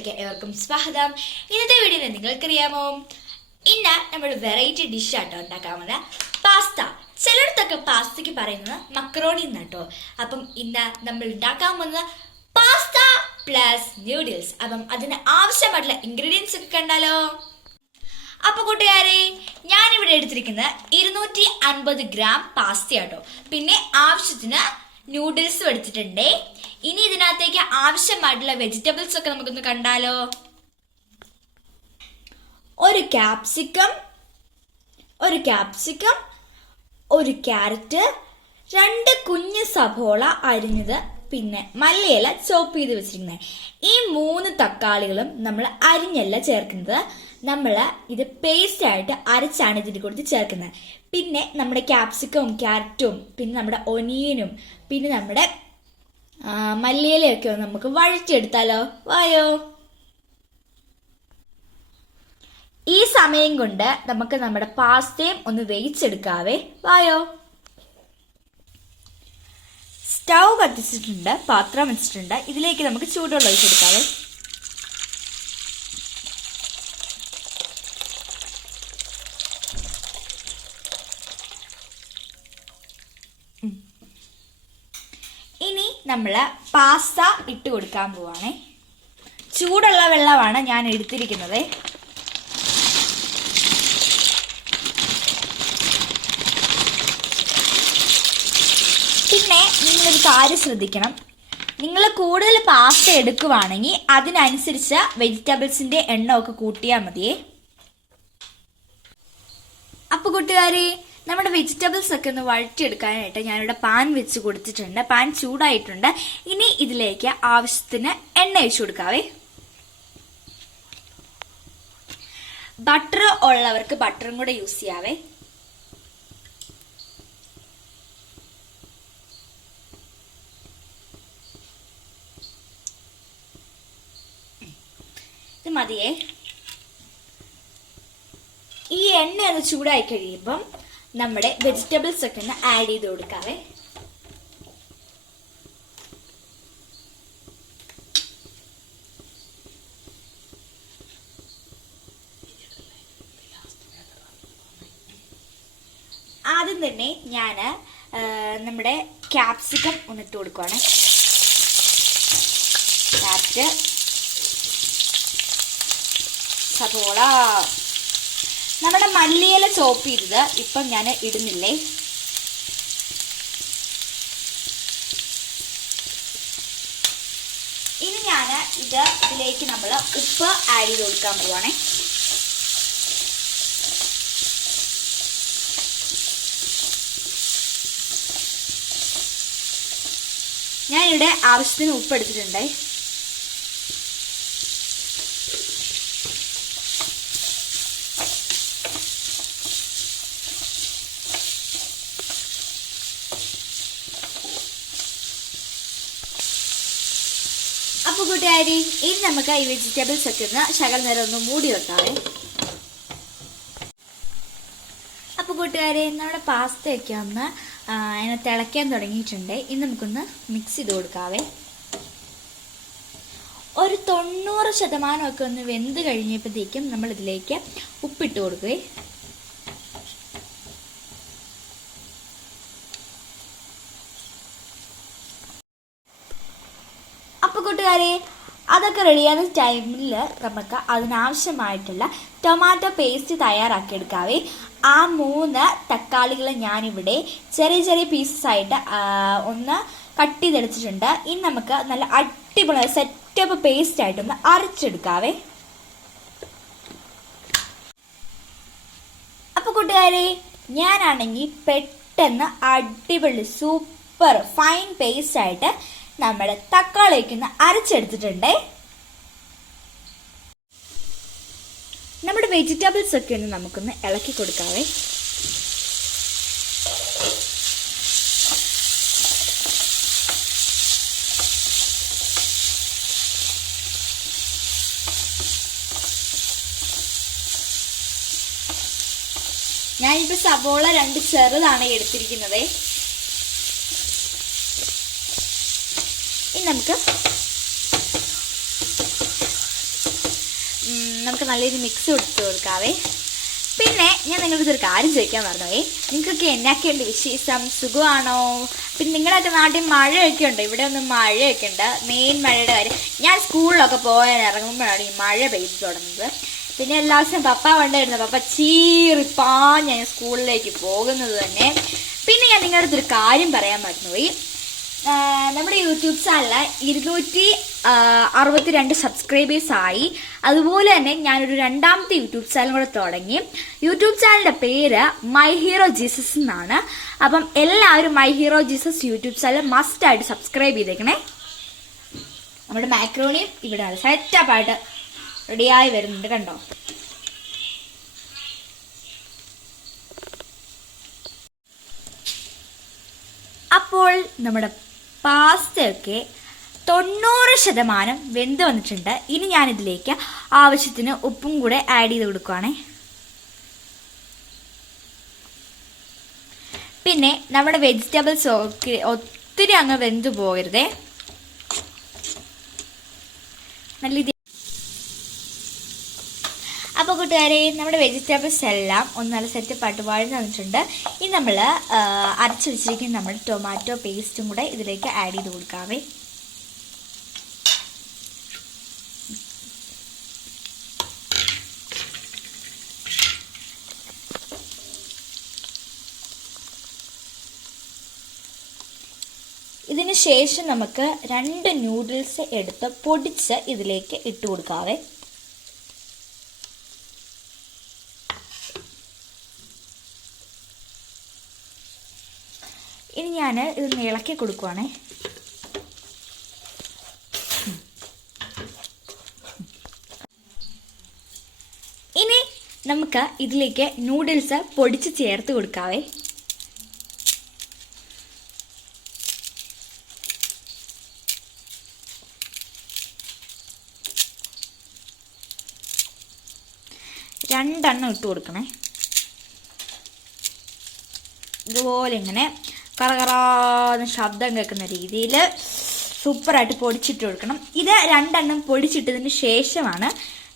വീഡിയോയിലേക്ക് ഏവർക്കും സ്വാഗതം. ഇന്നത്തെ വീഡിയോയിൽ നിങ്ങൾക്കറിയാമോ, ഇന്ന് നമ്മൾ വെറൈറ്റി ഡിഷ് ആട്ടോ ഉണ്ടാക്കാവുന്ന പാസ്ത. ചിലയിടത്തൊക്കെ പാസ്തയ്ക്ക് പറയുന്നത് മക്രോണി എന്നാട്ടോ. അപ്പം ഇന്ന് നമ്മൾ ഉണ്ടാക്കാൻ പോകുന്നത് പാസ്ത പ്ലസ് ന്യൂഡിൽസ്. അപ്പം അതിന് ആവശ്യമായിട്ടുള്ള ഇൻഗ്രീഡിയൻസ് ഒക്കെ കണ്ടാലോ. അപ്പൊ കൂട്ടുകാരെ, ഞാനിവിടെ എടുത്തിരിക്കുന്നത് 250 ഗ്രാം പാസ്ത ആട്ടോ. പിന്നെ ആവശ്യത്തിന് നൂഡിൽസും എടുത്തിട്ടുണ്ട്. ഇനി ഇതിനകത്തേക്ക് ആവശ്യമായിട്ടുള്ള വെജിറ്റബിൾസ് ഒക്കെ നമുക്കൊന്ന് കണ്ടാലോ. ഒരു ക്യാപ്സിക്കം, ഒരു ക്യാരറ്റ്, 2 കുഞ്ഞ് സവോള അരിഞ്ഞത്, പിന്നെ മല്ലിയില ചോപ്പ് ചെയ്ത് വെച്ചിരിക്കുന്നത്. ഈ 3 തക്കാളികളും നമ്മൾ അരിഞ്ഞല്ല ചേർക്കുന്നത്, നമ്മൾ ഇത് പേസ്റ്റ് ആയിട്ട് അരച്ചാണ് ഇതിൻ്റെ കൂടെ ചേർക്കുന്നത്. പിന്നെ നമ്മുടെ ക്യാപ്സിക്കവും ക്യാരറ്റും പിന്നെ നമ്മുടെ ഒനിയനും പിന്നെ നമ്മുടെ മല്ലിയിലയൊക്കെ നമുക്ക് വഴറ്റിയെടുത്താലോ. വായോ. ഈ സമയം കൊണ്ട് നമുക്ക് നമ്മുടെ പാസ്തയും ഒന്ന് വേവിച്ചെടുക്കാവേ. വായോ. സ്റ്റൗ കത്തിച്ചിട്ടുണ്ട്, പാത്രം വെച്ചിട്ടുണ്ട്. ഇതിലേക്ക് നമുക്ക് ചൂടുവെള്ളം ഒഴിച്ചെടുക്കാവേ. ഇനി നമ്മൾ പാസ്ത ഇട്ട് കൊടുക്കാൻ പോവാണേ. ചൂടുള്ള വെള്ളമാണ് ഞാൻ എടുത്തിരിക്കുന്നത്. പിന്നെ നിങ്ങളൊരു കാര്യം ശ്രദ്ധിക്കണം, നിങ്ങൾ കൂടുതൽ പാസ്ത എടുക്കുവാണെങ്കിൽ അതിനനുസരിച്ച് വെജിറ്റബിൾസിന്റെ എണ്ണമൊക്കെ കൂട്ടിയാൽ മതിയേ. അപ്പോൾ കൂട്ടുകാരെ, നമ്മുടെ വെജിറ്റബിൾസ് ഒക്കെ ഒന്ന് വഴറ്റിയെടുക്കാനായിട്ട് ഞാനിവിടെ പാൻ വെച്ച് കൊടുത്തിട്ടുണ്ട്. പാൻ ചൂടായിട്ടുണ്ട്. ഇനി ഇതിലേക്ക് ആവശ്യത്തിന് എണ്ണ ഒഴിച്ചു കൊടുക്കാവേ. ബട്ടർ ഉള്ളവർക്ക് ബട്ടറും കൂടെ യൂസ് ചെയ്യാവേ. ഇത് മതിയേ. ഈ എണ്ണ ഒന്ന് ചൂടായി കഴിയുമ്പം നമ്മുടെ വെജിറ്റബിൾസ് ഒക്കെ ഒന്ന് ആഡ് ചെയ്ത് കൊടുക്കാവേ. ആദ്യം തന്നെ ഞാൻ നമ്മുടെ ക്യാപ്സിക്കം ഒന്നിട്ട് കൊടുക്കുവാണ്. ക്യാരറ്റ്, സവോള, നമ്മുടെ മല്ലിയില ചോപ്പ് ചെയ്തത് ഇപ്പം ഞാൻ ഇടുന്നില്ലേ. ഇനി ഞാൻ ഇതിലേക്ക് നമ്മൾ ഉപ്പ് ആഡ് ചെയ്ത് കൊടുക്കാൻ പോവാണേ. ഞാനിവിടെ ആവശ്യത്തിന് ഉപ്പ് എടുത്തിട്ടുണ്ട്. അപ്പോൾ കൂട്ടുകാരി, ഇനി നമുക്ക് ഈ വെജിറ്റബിൾസ് ഒക്കെ ഒന്ന് ശകൽ നേരം ഒന്ന് മൂടി വെക്കാവേ. അപ്പോൾ കൂട്ടുകാരി, നമ്മുടെ പാസ്തയൊക്കെ ഒന്ന് അതിനെ തിളയ്ക്കാൻ തുടങ്ങിയിട്ടുണ്ട്. ഇനി നമുക്കൊന്ന് മിക്സ് ചെയ്ത് കൊടുക്കാവേ. ഒരു 90% ഒക്കെ ഒന്ന് വെന്ത് കഴിഞ്ഞപ്പോഴത്തേക്കും നമ്മൾ ഇതിലേക്ക് ഉപ്പിട്ട് കൊടുക്കുവേ. അപ്പോൾ കൂട്ടുകാരെ, അതൊക്കെ റെഡിയാകുന്ന ടൈമിൽ നമുക്ക് അതിനാവശ്യമായിട്ടുള്ള ടൊമാറ്റോ പേസ്റ്റ് തയ്യാറാക്കി എടുക്കാവേ. ആ 3 തക്കാളികൾ ഞാനിവിടെ ചെറിയ ചെറിയ പീസസ് ആയിട്ട് ഒന്ന് കട്ട് ചെയ്തെടുത്തിട്ടുണ്ട്. ഇനി നമുക്ക് നല്ല അടിപൊളി സെറ്റപ്പ് പേസ്റ്റ് ആയിട്ടൊന്ന് അരച്ചെടുക്കാവേ. അപ്പോൾ കൂട്ടുകാരെ, ഞാനാണെങ്കിൽ പെട്ടെന്ന് അടിപൊളി സൂപ്പർ ഫൈൻ പേസ്റ്റ് ആയിട്ട് നമ്മുടെ തക്കാളിയൊക്കെ ഒന്ന് അരച്ചെടുത്തിട്ടുണ്ടേ. നമ്മുടെ വെജിറ്റബിൾസ് ഒക്കെ ഒന്ന് നമുക്കൊന്ന് ഇളക്കി കൊടുക്കാവേ. ഞാനിപ്പോൾ സവോള 2 ചെറുതാണ് എടുത്തിരിക്കുന്നത്. ഇനി നമുക്ക് നമുക്ക് നല്ലൊരു മിക്സ് കൊടുത്ത് കൊടുക്കാവേ. പിന്നെ ഞാൻ നിങ്ങൾക്കൊരു കാര്യം ചോദിക്കാൻ പറഞ്ഞേ, നിങ്ങൾക്കൊക്കെ എന്നൊക്കെയുണ്ട് വിശേഷം? സുഖമാണോ? പിന്നെ നിങ്ങളൊക്കെ നാട്ടിൽ മഴയൊക്കെ ഉണ്ട്. ഇവിടെ ഒന്നും മഴയൊക്കെ ഉണ്ട്. മെയിൻ മഴയുടെ കാര്യം, ഞാൻ സ്കൂളിലൊക്കെ പോകാൻ ഇറങ്ങുമ്പോഴാണ് ഈ മഴ പെയ്തു തുടങ്ങുന്നത്. പിന്നെ എല്ലാ ദിവസവും പപ്പ കൊണ്ടായിരുന്നു. പപ്പ ചീറിപ്പാഞ്ഞ് ഞാൻ സ്കൂളിലേക്ക് പോകുന്നത് തന്നെ. പിന്നെ ഞാൻ നിങ്ങളുടെ അടുത്തൊരു കാര്യം പറയാൻ മറന്നുപോയി. നമ്മുടെ യൂട്യൂബ് ചാനലിൽ 262 സബ്സ്ക്രൈബേഴ്സായി. അതുപോലെ തന്നെ ഞാനൊരു രണ്ടാമത്തെ യൂട്യൂബ് ചാനൽ കൂടെ തുടങ്ങി. യൂട്യൂബ് ചാനലിന്റെ പേര് മൈ ഹീറോ ജീസസ് എന്നാണ്. അപ്പം എല്ലാവരും my hero Jesus YouTube channel മസ്റ്റായിട്ട് സബ്സ്ക്രൈബ് ചെയ്തേക്കണേ. നമ്മുടെ മാക്രോണിയും ഇവിടെ സെറ്റപ്പായിട്ട് റെഡിയായി വരുന്നുണ്ട്, കണ്ടോ? അപ്പോൾ നമ്മുടെ പാസ്തയൊക്കെ 90% വെന്ത് വന്നിട്ടുണ്ട്. ഇനി ഞാനിതിലേക്ക് ആവശ്യത്തിന് ഉപ്പും കൂടെ ആഡ് ചെയ്ത് കൊടുക്കുവാണേ. പിന്നെ നമ്മുടെ വെജിറ്റബിൾസ് ഒത്തിരി അങ്ങ് വെന്ത് പോകരുതേ. നല്ല അപ്പോൾ കൂട്ടുകാരെ, നമ്മുടെ വെജിറ്റബിൾസ് എല്ലാം ഒന്ന് നല്ല സെറ്റപ്പായിട്ട് വഴന്ന് വന്നിട്ടുണ്ട്. ഇനി നമ്മൾ അരച്ച് വെച്ചിരിക്കുന്ന നമ്മുടെ ടൊമാറ്റോ പേസ്റ്റും കൂടെ ഇതിലേക്ക് ആഡ് ചെയ്ത് കൊടുക്കാവേ. ഇതിന് ശേഷം നമുക്ക് 2 നൂഡിൽസ് എടുത്ത് പൊടിച്ച് ഇതിലേക്ക് ഇട്ട് കൊടുക്കാവേ. ഇനി ഞാൻ ഇതൊന്ന് ഇളക്കി കൊടുക്കുവാണേ. ഇനി നമുക്ക് ഇതിലേക്ക് നൂഡിൽസ് പൊടിച്ച് ചേർത്ത് കൊടുക്കാവേ. രണ്ടെണ്ണം ഇട്ട് കൊടുക്കണേ. ഇതുപോലെ ഇങ്ങനെ കറകറാന്ന് ശബ്ദം കേൾക്കുന്ന രീതിയിൽ സൂപ്പറായിട്ട് പൊടിച്ചിട്ട് കൊടുക്കണം. ഇത് 2 എണ്ണം പൊടിച്ചിട്ടതിന് ശേഷമാണ്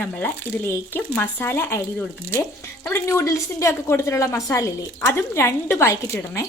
നമ്മൾ ഇതിലേക്ക് മസാല ആഡ് ചെയ്ത് കൊടുക്കുന്നത്. നമ്മുടെ നൂഡിൽസിൻ്റെ ഒക്കെ കൊടുത്തിട്ടുള്ള മസാല ഇല്ലേ, അതും 2 പാക്കറ്റ് ഇടണേ.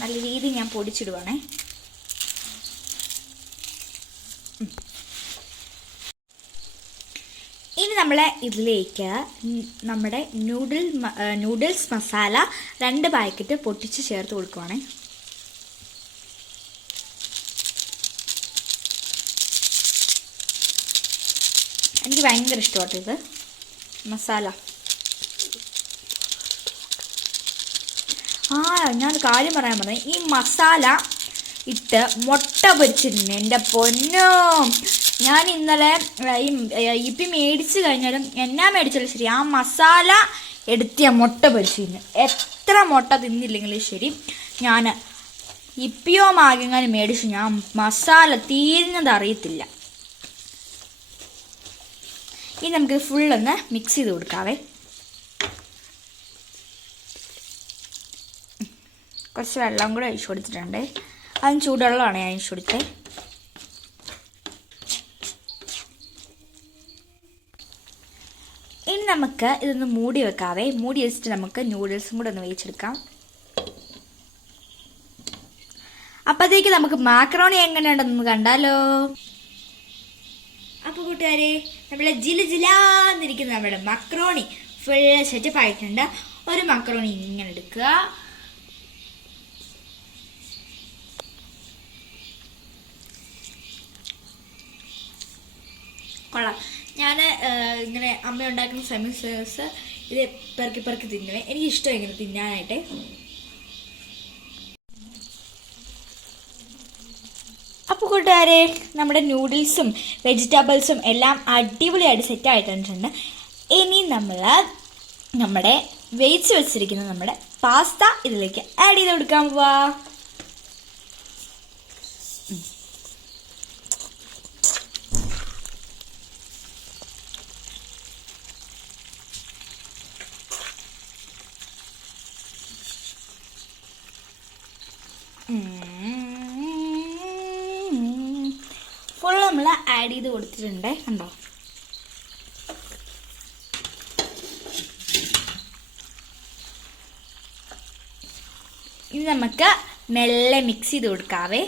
നല്ല രീതിയിൽ ഞാൻ പൊടിച്ചിടുവാണേ. ഇനി നമ്മൾ ഇതിലേക്ക് നമ്മുടെ നൂഡിൽസ് മസാല 2 പാക്കറ്റ് പൊട്ടിച്ച് ചേർത്ത് കൊടുക്കുവാണേ. എനിക്ക് ഭയങ്കര ഇഷ്ടമാട്ടോ ഇത് മസാല. ഞാനൊരു കാര്യം പറയാൻ പറഞ്ഞത്, ഈ മസാല ഇട്ട് മുട്ട പൊരിച്ചിരുന്നു. എൻ്റെ പൊന്നോ, ഞാൻ ഇന്നലെ ഇപ്പം മേടിച്ച് കഴിഞ്ഞാലും എന്നാ മേടിച്ചാലും ശരി, ആ മസാല എടുത്ത് മുട്ട പൊരിച്ചിരുന്നു. എത്ര മുട്ട തിന്നില്ലെങ്കിലും ശരി, ഞാൻ ഇപ്പിയോ മാങ്ങാനും മേടിച്ചു, ഞാൻ മസാല തീരുന്നത് അറിയത്തില്ല. ഇനി നമുക്ക് ഫുള്ളൊന്ന് മിക്സ് ചെയ്ത് കൊടുക്കാവേ. കുറച്ച് വെള്ളം കൂടെ ഒഴിച്ചു കൊടുത്തിട്ടുണ്ട്. അതും ചൂടുവെള്ളമാണ് ഞാൻ ഒഴിച്ചു കൊടുത്തത്. ഇനി നമുക്ക് ഇതൊന്ന് മൂടി വെക്കാവേ. മൂടി വെച്ചിട്ട് നമുക്ക് നൂഡിൽസും കൂടെ ഒന്ന് വേവിച്ചെടുക്കാം. അപ്പോഴത്തേക്ക് നമുക്ക് മാക്രോണി എങ്ങനെയുണ്ടെന്ന് കണ്ടാലോ. അപ്പോൾ കൂട്ടുകാരെ, നമ്മുടെ ജിലാന്നിരിക്കുന്ന നമ്മുടെ മക്രോണി ഫുൾ സെറ്റപ്പ് ആയിട്ടുണ്ട്. ഒരു മക്രോണി ഇങ്ങനെ എടുക്കുക. കൊള്ളാം. ഞാൻ ഇങ്ങനെ അമ്മ ഉണ്ടാക്കുന്ന സമയത്ത് ഇത് പെറുക്കി പെറുക്കി തിന്നുവേ. എനിക്കിഷ്ടം ഇങ്ങനെ തിന്നാനായിട്ട്. അപ്പോൾ കൂട്ടുകാരെ, നമ്മുടെ നൂഡിൽസും വെജിറ്റബിൾസും എല്ലാം അടിപൊളിയായിട്ട് സെറ്റ് ആയിട്ടുണ്ട്. ഇനി നമ്മൾ നമ്മുടെ വേവിച്ച് വെച്ചിരിക്കുന്ന നമ്മുടെ പാസ്ത ഇതിലേക്ക് ആഡ് ചെയ്ത് കൊടുക്കാൻ പോവാ. നമ്മൾ ആഡ് ചെയ്ത് കൊടുത്തിട്ടുണ്ട്, കണ്ടോ. ഇനി നമുക്ക് മെല്ലെ മിക്സ് ചെയ്ത് കൊടുക്കാവേ.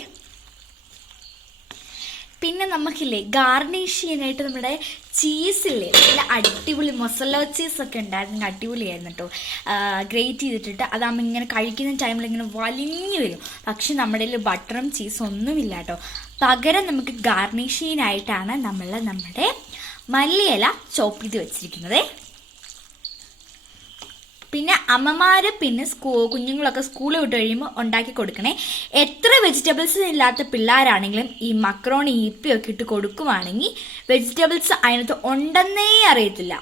പിന്നെ നമുക്കില്ലേ ഗാർണിഷ് ചെയ്യാനായിട്ട് നമ്മുടെ ചീസില്ലേ, നല്ല അടിപൊളി മൊസല്ല ചീസൊക്കെ ഉണ്ടായിരുന്നു, അടിപൊളിയായിരുന്നു കേട്ടോ. ഗ്രേറ്റ് ചെയ്തിട്ടിട്ട് അതാകുമ്പോൾ ഇങ്ങനെ കഴിക്കുന്ന ടൈമിൽ ഇങ്ങനെ വലിഞ്ഞു വരും. പക്ഷെ നമ്മുടെ കയ്യിൽ ബട്ടറും ചീസും ഒന്നുമില്ല കേട്ടോ. പകരം നമുക്ക് ഗാർണിഷ് ചെയ്യാനായിട്ടാണ് നമ്മുടെ മല്ലിയില ചോപ്പ് ചെയ്ത് വെച്ചിരിക്കുന്നത്. പിന്നെ അമ്മമാര് പിന്നെ കുഞ്ഞുങ്ങളൊക്കെ സ്കൂളിൽ വിട്ട് കഴിയുമ്പോൾ ഉണ്ടാക്കി കൊടുക്കണേ. എത്ര വെജിറ്റബിൾസ് ഇല്ലാത്ത പിള്ളേരാണെങ്കിലും ഈ മക്രോണി ഇപ്പിയൊക്കെ ഇട്ട് കൊടുക്കുവാണെങ്കിൽ വെജിറ്റബിൾസ് അതിനകത്ത് ഉണ്ടെന്നേ അറിയത്തില്ല.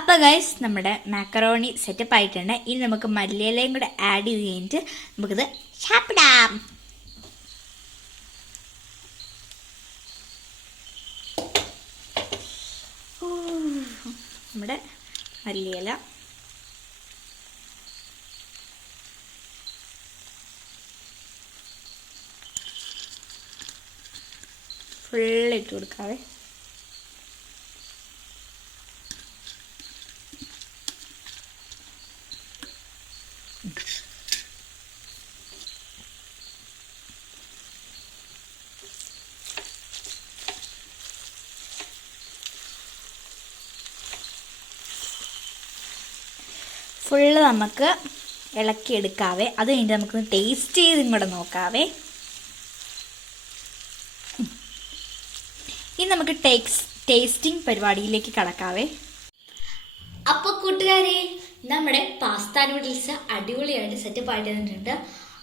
അപ്പോൾ ഗൈസ് നമ്മുടെ മാക്കറോണി സെറ്റപ്പ് ആയിട്ടുണ്ട്. ഇനി നമുക്ക് മല്ലിയിലയും കൂടെ ആഡ് ചെയ്ത് കഴിഞ്ഞിട്ട് നമുക്കിത് ചാപ്പിടാം. നമ്മുടെ മല്ലിയില ഫുള്ള് ഇട്ട് കൊടുക്കാവേ. ഫുള്ള് നമുക്ക് ഇളക്കിയെടുക്കാവേ. അത് കഴിഞ്ഞിട്ട് നമുക്കൊന്ന് ടേസ്റ്റ് ചെയ്തും കൂടെ നോക്കാവേ. ഇനി നമുക്ക് ടേസ്റ്റിംഗ് പരിപാടിയിലേക്ക് കടക്കാവേ. അപ്പോൾ കൂട്ടുകാരെ, നമ്മുടെ പാസ്ത നൂഡിൽസ് അടിപൊളിയായിട്ട് സെറ്റപ്പ് ആയിട്ട് തന്നിട്ടുണ്ട്.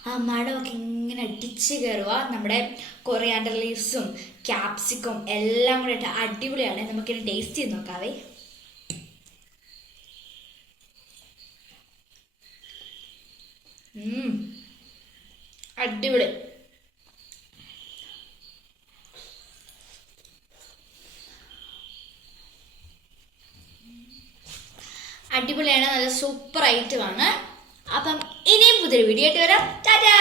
ആ മണമൊക്കെ ഇങ്ങനെ അടിച്ച് കയറുക. നമ്മുടെ കൊറിയാണ്ടർ ലീവ്സും ക്യാപ്സിക്കും എല്ലാം കൂടെ ഇട്ട് അടിപൊളിയാണ്. നമുക്കിനി ടേസ്റ്റ് ചെയ്ത് നോക്കാവേ. അടിപൊളി. അടിപൊളിയാണ്, നല്ല സൂപ്പർ ഐറ്റമാണ്. അപ്പം ഇനിയും പുതിയൊരു വീഡിയോ ആയിട്ട് വരാം. ടാറ്റാ.